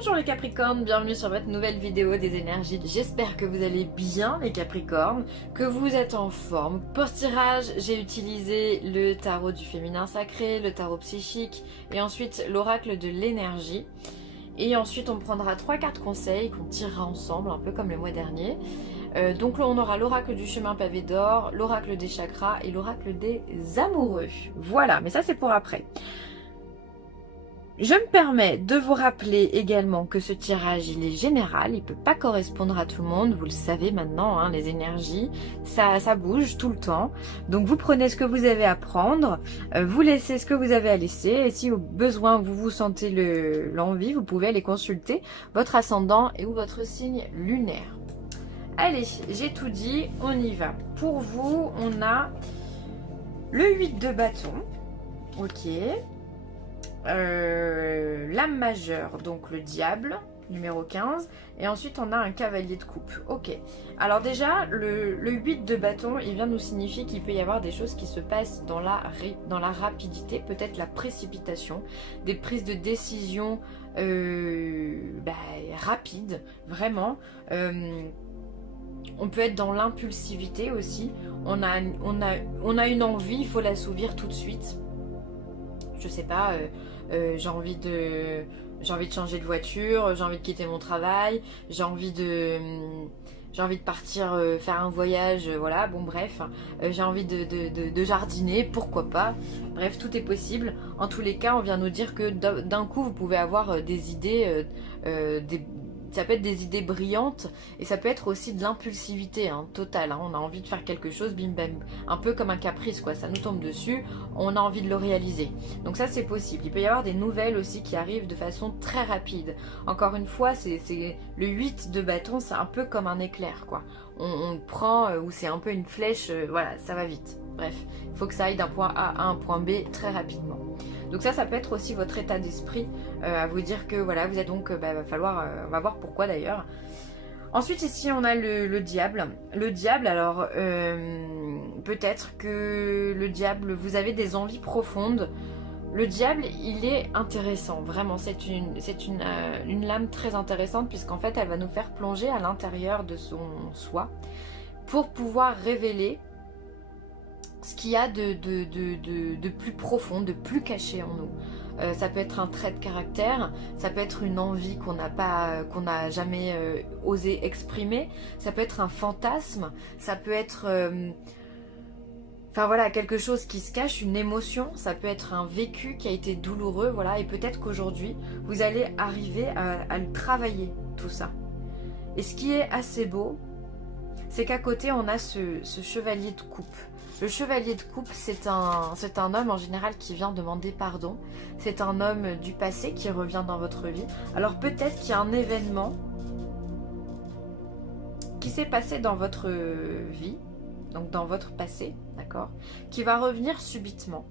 Bonjour les Capricornes, bienvenue sur votre nouvelle vidéo des énergies. J'espère que vous allez bien les Capricornes, que vous êtes en forme. Pour ce tirage, j'ai utilisé le tarot du féminin sacré, le tarot psychique et ensuite l'oracle de l'énergie. Et ensuite on prendra 3 cartes conseils qu'on tirera ensemble, un peu comme le mois dernier. Donc là on aura l'oracle du chemin pavé d'or, l'oracle des chakras et l'oracle des amoureux. Voilà, mais ça c'est pour après. Je me permets de vous rappeler également que ce tirage il est général, il ne peut pas correspondre à tout le monde, vous le savez maintenant, hein, les énergies, ça bouge tout le temps. Donc vous prenez ce que vous avez à prendre, vous laissez ce que vous avez à laisser, et si au besoin vous sentez l'envie, vous pouvez aller consulter votre ascendant et ou votre signe lunaire. Allez, j'ai tout dit, on y va. Pour vous, on a le 8 de bâton, ok. L'âme majeure, donc le diable, numéro 15, et ensuite on a un cavalier de coupe. Ok, alors déjà le 8 de bâton, il vient nous signifier qu'il peut y avoir des choses qui se passent dans la rapidité, peut-être la précipitation, des prises de décision rapides, vraiment. On peut être dans l'impulsivité aussi, on a une envie, il faut l'assouvir tout de suite. Je sais pas, j'ai envie de changer de voiture, j'ai envie de quitter mon travail, j'ai envie de partir faire un voyage, voilà, bon bref, j'ai envie de jardiner, pourquoi pas, bref, tout est possible. En tous les cas, on vient nous dire que d'un coup, vous pouvez avoir des idées, ça peut être des idées brillantes et ça peut être aussi de l'impulsivité totale. On a envie de faire quelque chose, bim bam, un peu comme un caprice quoi, ça nous tombe dessus, on a envie de le réaliser. Donc ça c'est possible. Il peut y avoir des nouvelles aussi qui arrivent de façon très rapide. Encore une fois, c'est le 8 de bâton, c'est un peu comme un éclair quoi. On prend, ou c'est un peu une flèche, voilà, ça va vite. Bref, il faut que ça aille d'un point A à un point B très rapidement. Donc ça peut être aussi votre état d'esprit, à vous dire que voilà, vous êtes donc, va falloir, on va voir pourquoi d'ailleurs. Ensuite ici on a le diable. Le diable, alors peut-être que le diable, vous avez des envies profondes. Le diable, il est intéressant, vraiment, c'est une lame très intéressante puisqu'en fait elle va nous faire plonger à l'intérieur de son soi pour pouvoir révéler ce qu'il y a de plus profond, de plus caché en nous. Ça peut être un trait de caractère, ça peut être une envie qu'on n'a jamais osé exprimer, ça peut être un fantasme, ça peut être enfin voilà, quelque chose qui se cache, une émotion, ça peut être un vécu qui a été douloureux, voilà, et peut-être qu'aujourd'hui vous allez arriver à le travailler, tout ça. Et ce qui est assez beau, c'est qu'à côté on a ce chevalier de coupe. Le chevalier de coupe, c'est un homme en général qui vient demander pardon. C'est un homme du passé qui revient dans votre vie. Alors peut-être qu'il y a un événement qui s'est passé dans votre vie, donc dans votre passé, d'accord, qui va revenir subitement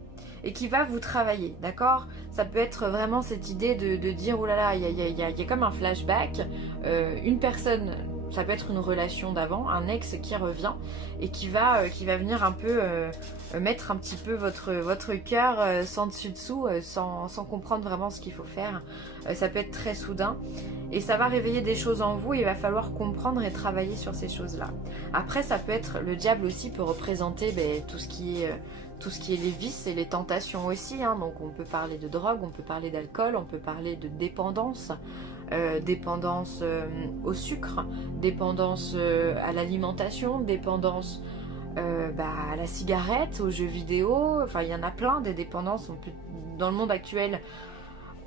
et qui va vous travailler, d'accord. Ça peut être vraiment cette idée de dire, oh là là, il y a comme un flashback, une personne... Ça peut être une relation d'avant, un ex qui revient et qui va venir un peu mettre un petit peu votre cœur sans dessus-dessous, sans comprendre vraiment ce qu'il faut faire. Ça peut être très soudain et ça va réveiller des choses en vous et il va falloir comprendre et travailler sur ces choses-là. Après, ça peut être, le diable aussi peut représenter tout ce qui est les vices et les tentations aussi. Donc on peut parler de drogue, on peut parler d'alcool, on peut parler de dépendance. Dépendance au sucre, dépendance à l'alimentation, dépendance à la cigarette, aux jeux vidéo, enfin il y en a plein des dépendances. Dans le monde actuel,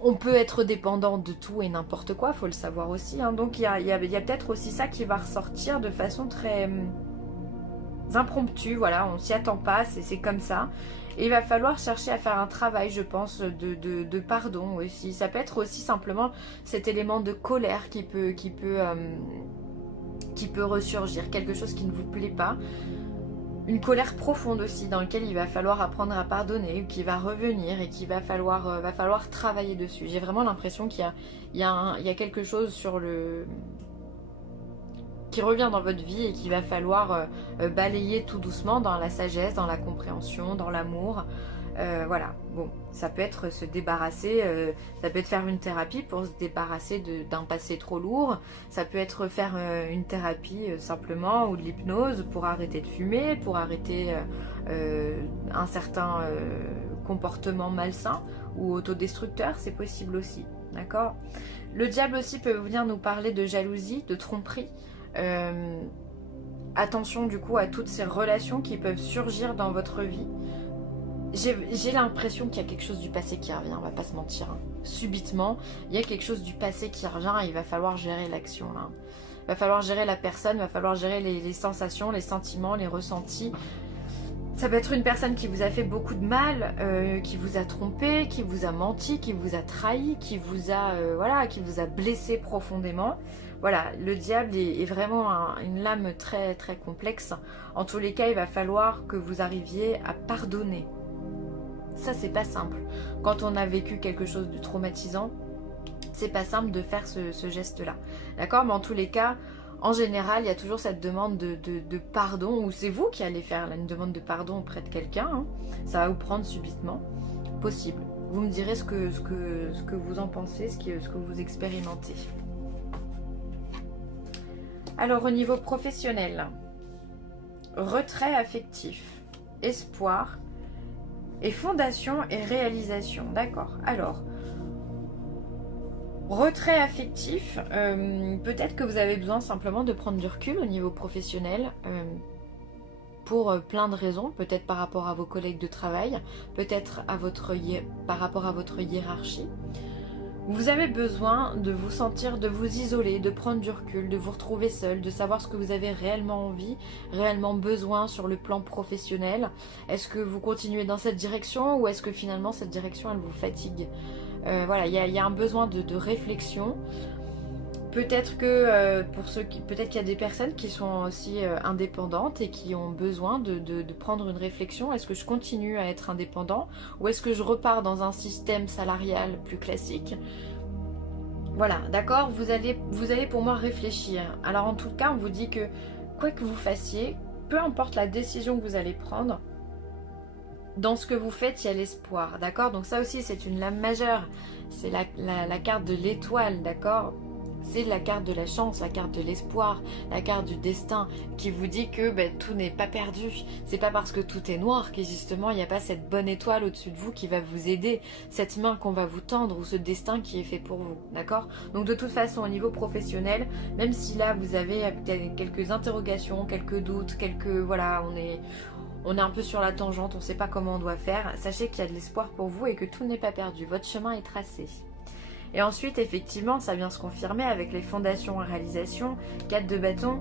on peut être dépendant de tout et n'importe quoi, faut le savoir aussi. Donc il y a peut-être aussi ça qui va ressortir de façon très impromptue, voilà, on s'y attend pas, c'est comme ça. Et il va falloir chercher à faire un travail, je pense, de pardon aussi. Ça peut être aussi simplement cet élément de colère qui peut ressurgir, quelque chose qui ne vous plaît pas. Une colère profonde aussi, dans laquelle il va falloir apprendre à pardonner, qui va revenir et qu'il va falloir travailler dessus. J'ai vraiment l'impression qu'il y a quelque chose qui revient dans votre vie et qu'il va falloir balayer tout doucement dans la sagesse, dans la compréhension, dans l'amour, Voilà, bon, ça peut être se débarrasser, ça peut être faire une thérapie pour se débarrasser d'un passé trop lourd, ça peut être faire une thérapie simplement ou de l'hypnose pour arrêter de fumer, pour arrêter un certain comportement malsain ou autodestructeur, c'est possible aussi, d'accord? Le diable aussi peut venir nous parler de jalousie, de tromperie. Attention du coup à toutes ces relations qui peuvent surgir dans votre vie. J'ai l'impression qu'il y a quelque chose du passé qui revient, on va pas se mentir. Hein. Subitement, il y a quelque chose du passé qui revient et il va falloir gérer l'action là. Il va falloir gérer la personne, il va falloir gérer les sensations, les sentiments, les ressentis. Ça peut être une personne qui vous a fait beaucoup de mal, qui vous a trompé, qui vous a menti, qui vous a trahi, qui vous a, voilà, qui vous a blessé profondément. Voilà, le diable est vraiment une lame très très complexe. En tous les cas, il va falloir que vous arriviez à pardonner. Ça, c'est pas simple. Quand on a vécu quelque chose de traumatisant, c'est pas simple de faire ce geste-là. D'accord? Mais en tous les cas, en général, il y a toujours cette demande de pardon, ou c'est vous qui allez faire une demande de pardon auprès de quelqu'un. Hein. Ça va vous prendre subitement. Possible. Vous me direz ce que vous en pensez, ce que vous expérimentez. Alors, au niveau professionnel, retrait affectif, espoir, et fondation et réalisation. D'accord. Alors, retrait affectif, peut-être que vous avez besoin simplement de prendre du recul au niveau professionnel pour plein de raisons. Peut-être par rapport à vos collègues de travail, peut-être par rapport à votre hiérarchie. Vous avez besoin de vous sentir, de vous isoler, de prendre du recul, de vous retrouver seul, de savoir ce que vous avez réellement envie, réellement besoin sur le plan professionnel. Est-ce que vous continuez dans cette direction ou est-ce que finalement cette direction elle vous fatigue? Voilà, il y a un besoin de réflexion. Peut-être que peut-être qu'il y a des personnes qui sont aussi indépendantes et qui ont besoin de prendre une réflexion. Est-ce que je continue à être indépendant ou est-ce que je repars dans un système salarial plus classique? Voilà, d'accord, vous allez pour moi réfléchir. Alors en tout cas, on vous dit que quoi que vous fassiez, peu importe la décision que vous allez prendre, dans ce que vous faites, il y a l'espoir, d'accord? Donc ça aussi, c'est une lame majeure. C'est la carte de l'étoile, d'accord? C'est la carte de la chance, la carte de l'espoir, la carte du destin qui vous dit que tout n'est pas perdu. C'est pas parce que tout est noir que justement il n'y a pas cette bonne étoile au-dessus de vous qui va vous aider, cette main qu'on va vous tendre ou ce destin qui est fait pour vous, d'accord? Donc de toute façon au niveau professionnel, même si là vous avez peut-être quelques interrogations, quelques doutes, voilà, on est un peu sur la tangente, on ne sait pas comment on doit faire, sachez qu'il y a de l'espoir pour vous et que tout n'est pas perdu, votre chemin est tracé. Et ensuite, effectivement, ça vient se confirmer avec les fondations et réalisations, 4 de bâton.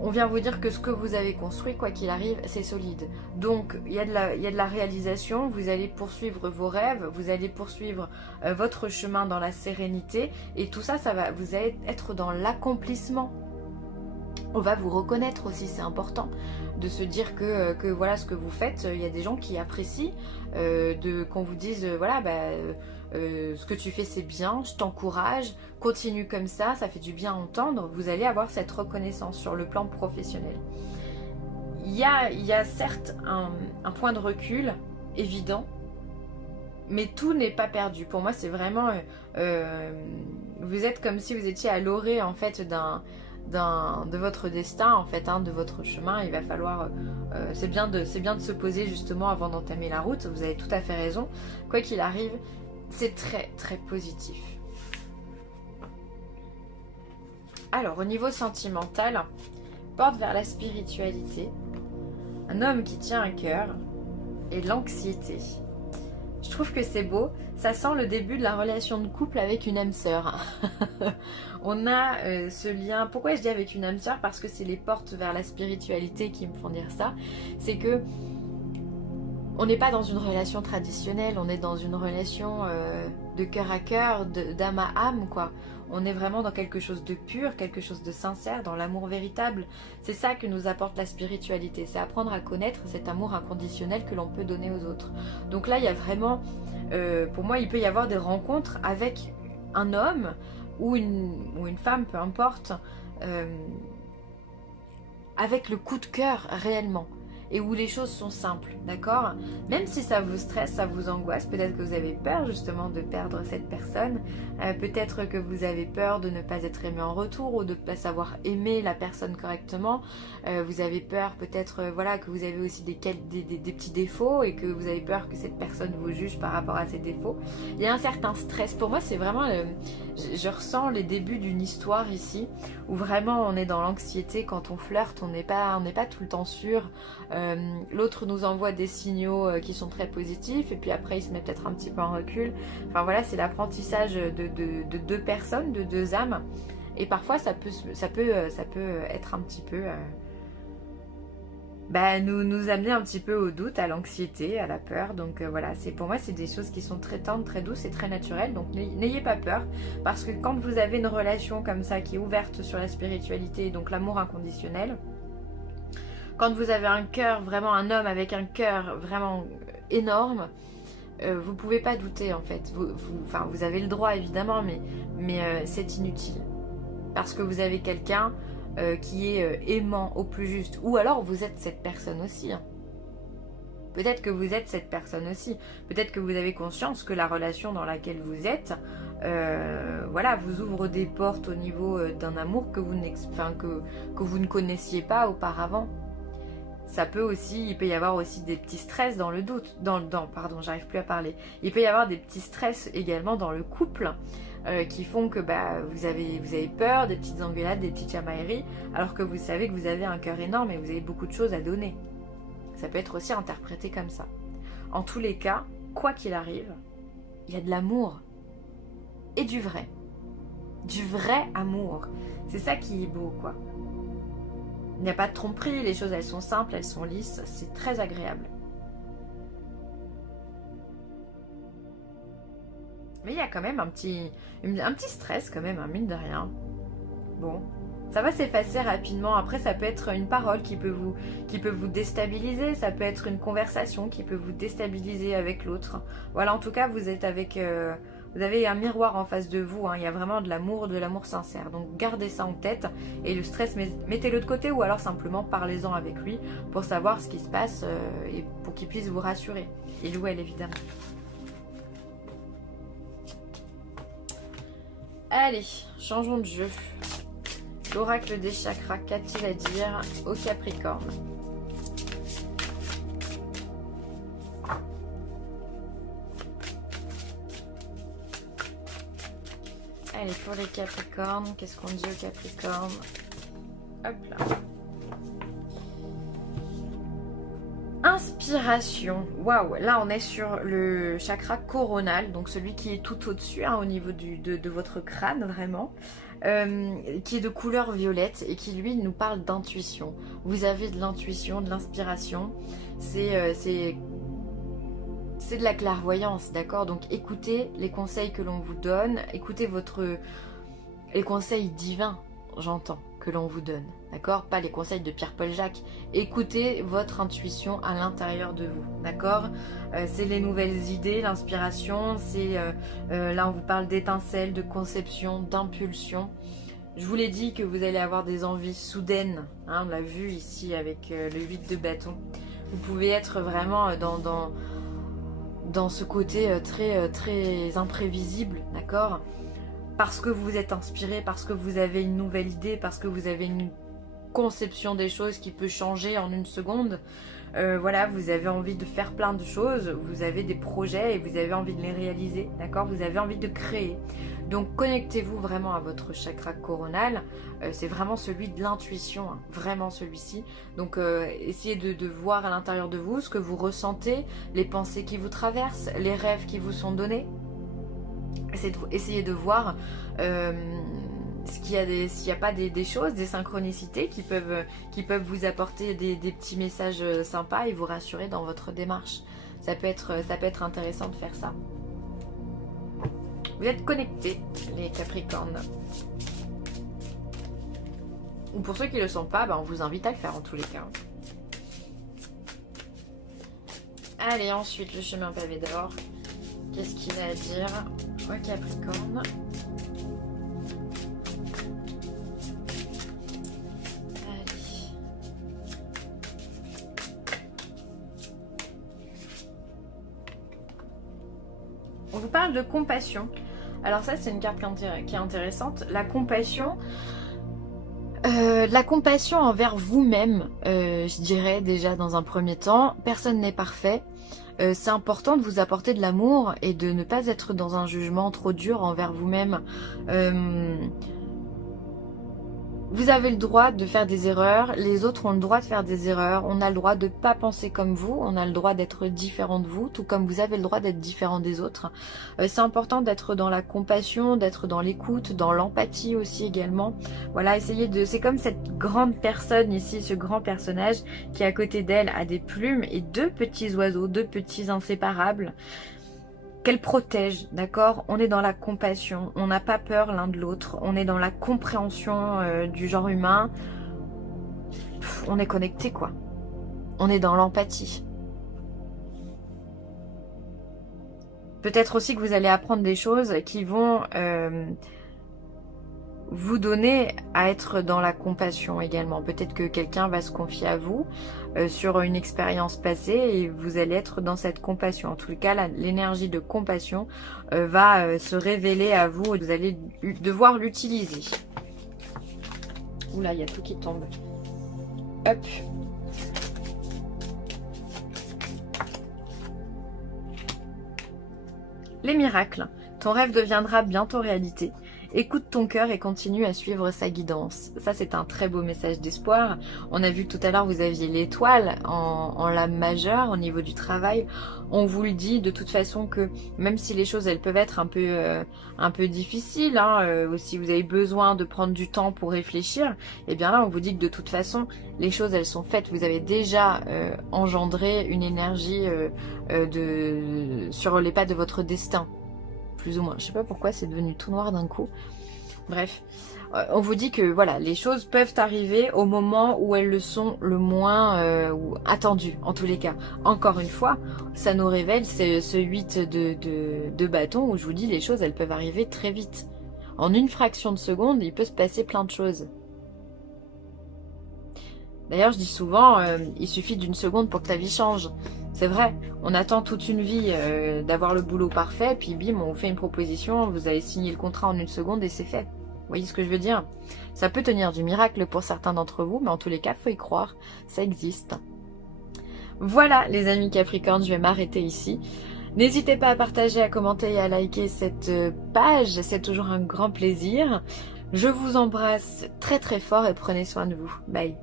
On vient vous dire que ce que vous avez construit, quoi qu'il arrive, c'est solide. Donc, il y a de la réalisation, vous allez poursuivre vos rêves, vous allez poursuivre votre chemin dans la sérénité. Et tout ça, vous allez être dans l'accomplissement. On va vous reconnaître aussi, c'est important de se dire que voilà ce que vous faites, il y a des gens qui apprécient qu'on vous dise voilà ce que tu fais c'est bien, je t'encourage, continue comme ça fait du bien à entendre, vous allez avoir cette reconnaissance sur le plan professionnel. Il y a certes un point de recul évident, mais tout n'est pas perdu. Pour moi c'est vraiment, vous êtes comme si vous étiez à l'orée en fait de votre destin en fait, de votre chemin. Il va falloir, c'est bien de se poser justement avant d'entamer la route, vous avez tout à fait raison, quoi qu'il arrive. C'est très très positif. Alors au niveau sentimental, porte vers la spiritualité, un homme qui tient à cœur et l'anxiété. Je trouve que c'est beau, ça sent le début de la relation de couple avec une âme sœur. On a ce lien, pourquoi je dis avec une âme sœur? Parce que c'est les portes vers la spiritualité qui me font dire ça. C'est que on n'est pas dans une relation traditionnelle, on est dans une relation de cœur à cœur, d'âme à âme, quoi. On est vraiment dans quelque chose de pur, quelque chose de sincère, dans l'amour véritable. C'est ça que nous apporte la spiritualité, c'est apprendre à connaître cet amour inconditionnel que l'on peut donner aux autres. Donc là, il y a vraiment, pour moi, il peut y avoir des rencontres avec un homme ou une femme, peu importe, avec le coup de cœur réellement. et où les choses sont simples, d'accord? Même si ça vous stresse, ça vous angoisse, peut-être que vous avez peur justement de perdre cette personne, peut-être que vous avez peur de ne pas être aimé en retour ou de ne pas savoir aimer la personne correctement, vous avez peur peut-être voilà, que vous avez aussi des petits défauts et que vous avez peur que cette personne vous juge par rapport à ces défauts. Il y a un certain stress. Pour moi, c'est vraiment, je ressens les débuts d'une histoire ici, où vraiment on est dans l'anxiété quand on flirte, on n'est pas tout le temps sûr. L'autre nous envoie des signaux qui sont très positifs et puis après il se met peut-être un petit peu en recul. Enfin voilà, c'est l'apprentissage de deux personnes, de deux âmes, et parfois ça peut être un petit peu nous amener un petit peu au doute, à l'anxiété, à la peur. Donc voilà, pour moi c'est des choses qui sont très tendres, très douces et très naturelles. Donc n'ayez pas peur, parce que quand vous avez une relation comme ça qui est ouverte sur la spiritualité, donc l'amour inconditionnel, quand vous avez un cœur, vraiment un homme avec un cœur vraiment énorme, vous pouvez pas douter en fait. Vous avez le droit évidemment, mais c'est inutile. Parce que vous avez quelqu'un qui est aimant au plus juste. Ou alors vous êtes cette personne aussi. Hein. Peut-être que vous êtes cette personne aussi. Peut-être que vous avez conscience que la relation dans laquelle vous êtes, voilà, vous ouvre des portes au niveau d'un amour que vous ne connaissiez pas auparavant. Ça peut aussi, il peut y avoir aussi des petits stress dans le doute, pardon, j'arrive plus à parler. Il peut y avoir des petits stress également dans le couple qui font que vous avez peur, des petites engueulades, des petites chamailleries, alors que vous savez que vous avez un cœur énorme et vous avez beaucoup de choses à donner. Ça peut être aussi interprété comme ça. En tous les cas, quoi qu'il arrive, il y a de l'amour et du vrai. Du vrai amour. C'est ça qui est beau, quoi. Il n'y a pas de tromperie, les choses elles sont simples, elles sont lisses, c'est très agréable. Mais il y a quand même un petit stress quand même, hein, mine de rien. Bon, ça va s'effacer rapidement. Après, ça peut être une parole qui peut vous déstabiliser, ça peut être une conversation qui peut vous déstabiliser avec l'autre. Voilà, en tout cas, vous êtes avec... vous avez un miroir en face de vous, hein. Il y a vraiment de l'amour sincère. Donc gardez ça en tête et le stress, mettez-le de côté ou alors simplement parlez-en avec lui pour savoir ce qui se passe et pour qu'il puisse vous rassurer. Il ou elle, évidemment. Allez, changeons de jeu. L'oracle des chakras, qu'a-t-il à dire au Capricorne ? Allez, pour les Capricornes, qu'est-ce qu'on dit aux Capricornes? Hop là. Inspiration. Waouh, là on est sur le chakra coronal, donc celui qui est tout au-dessus, hein, au niveau de votre crâne, vraiment. Qui est de couleur violette et qui lui nous parle d'intuition. Vous avez de l'intuition, de l'inspiration. C'est de la clairvoyance, d'accord? Donc écoutez les conseils que l'on vous donne, écoutez les conseils divins, j'entends, que l'on vous donne, d'accord? Pas les conseils de Pierre-Paul Jacques. Écoutez votre intuition à l'intérieur de vous, d'accord? C'est les nouvelles idées, l'inspiration, là on vous parle d'étincelles, de conception, d'impulsion. Je vous l'ai dit que vous allez avoir des envies soudaines, hein, on l'a vu ici avec le 8 de bâton. Vous pouvez être vraiment dans ce côté très imprévisible, d'accord? Parce que vous êtes inspiré, parce que vous avez une nouvelle idée, parce que vous avez une conception des choses qui peut changer en une seconde. Voilà, vous avez envie de faire plein de choses, vous avez des projets et vous avez envie de les réaliser, d'accord? Vous avez envie de créer. Donc connectez-vous vraiment à votre chakra coronal, c'est vraiment celui de l'intuition, hein, vraiment celui-ci. Donc essayez de voir à l'intérieur de vous ce que vous ressentez, les pensées qui vous traversent, les rêves qui vous sont donnés. Essayez de voir s'il n'y a pas des choses, des synchronicités qui peuvent vous apporter des petits messages sympas et vous rassurer dans votre démarche. Ça peut être intéressant de faire ça. Vous êtes connectés, les Capricornes. Ou pour ceux qui ne le sont pas, on vous invite à le faire en tous les cas. Allez, ensuite, le chemin pavé d'or. Qu'est-ce qu'il a à dire au Capricorne? Allez. On vous parle de compassion. Alors ça, c'est une carte qui est intéressante. La compassion envers vous-même, je dirais déjà dans un premier temps. Personne n'est parfait. C'est important de vous apporter de l'amour et de ne pas être dans un jugement trop dur envers vous-même. Vous avez le droit de faire des erreurs, les autres ont le droit de faire des erreurs, on a le droit de ne pas penser comme vous, on a le droit d'être différent de vous, tout comme vous avez le droit d'être différent des autres. C'est important d'être dans la compassion, d'être dans l'écoute, dans l'empathie aussi également. Voilà, essayez de... C'est comme cette grande personne ici, ce grand personnage qui à côté d'elle a des plumes et deux petits oiseaux, deux petits inséparables. Qu'elle protège, d'accord? On est dans la compassion, on n'a pas peur l'un de l'autre, on est dans la compréhension du genre humain. On est connecté, quoi. On est dans l'empathie. Peut-être aussi que vous allez apprendre des choses qui vont vous donner à être dans la compassion également. Peut-être que quelqu'un va se confier à vous sur une expérience passée et vous allez être dans cette compassion. En tout cas, l'énergie de compassion va se révéler à vous et vous allez devoir l'utiliser. Oula, il y a tout qui tombe. Hop. Les miracles. Ton rêve deviendra bientôt réalité. Écoute ton cœur et continue à suivre sa guidance. Ça, c'est un très beau message d'espoir. On a vu tout à l'heure, vous aviez l'étoile en lame majeure au niveau du travail. On vous le dit de toute façon que même si les choses, elles peuvent être un peu difficiles, hein, si vous avez besoin de prendre du temps pour réfléchir, et bien là, on vous dit que de toute façon, les choses, elles sont faites. Vous avez déjà engendré une énergie sur les pas de votre destin. Plus ou moins. Je sais pas pourquoi c'est devenu tout noir d'un coup. Bref, on vous dit que voilà, les choses peuvent arriver au moment où elles le sont le moins attendues, en tous les cas. Encore une fois, ça nous révèle ce 8 de bâton où je vous dis les choses, elles peuvent arriver très vite. En une fraction de seconde, il peut se passer plein de choses. D'ailleurs, je dis souvent, il suffit d'une seconde pour que ta vie change. C'est vrai, on attend toute une vie d'avoir le boulot parfait, puis bim, on vous fait une proposition, vous allez signer le contrat en une seconde et c'est fait. Vous voyez ce que je veux dire? Ça peut tenir du miracle pour certains d'entre vous, mais en tous les cas, il faut y croire, ça existe. Voilà les amis Capricorne, je vais m'arrêter ici. N'hésitez pas à partager, à commenter et à liker cette page, c'est toujours un grand plaisir. Je vous embrasse très très fort et prenez soin de vous. Bye.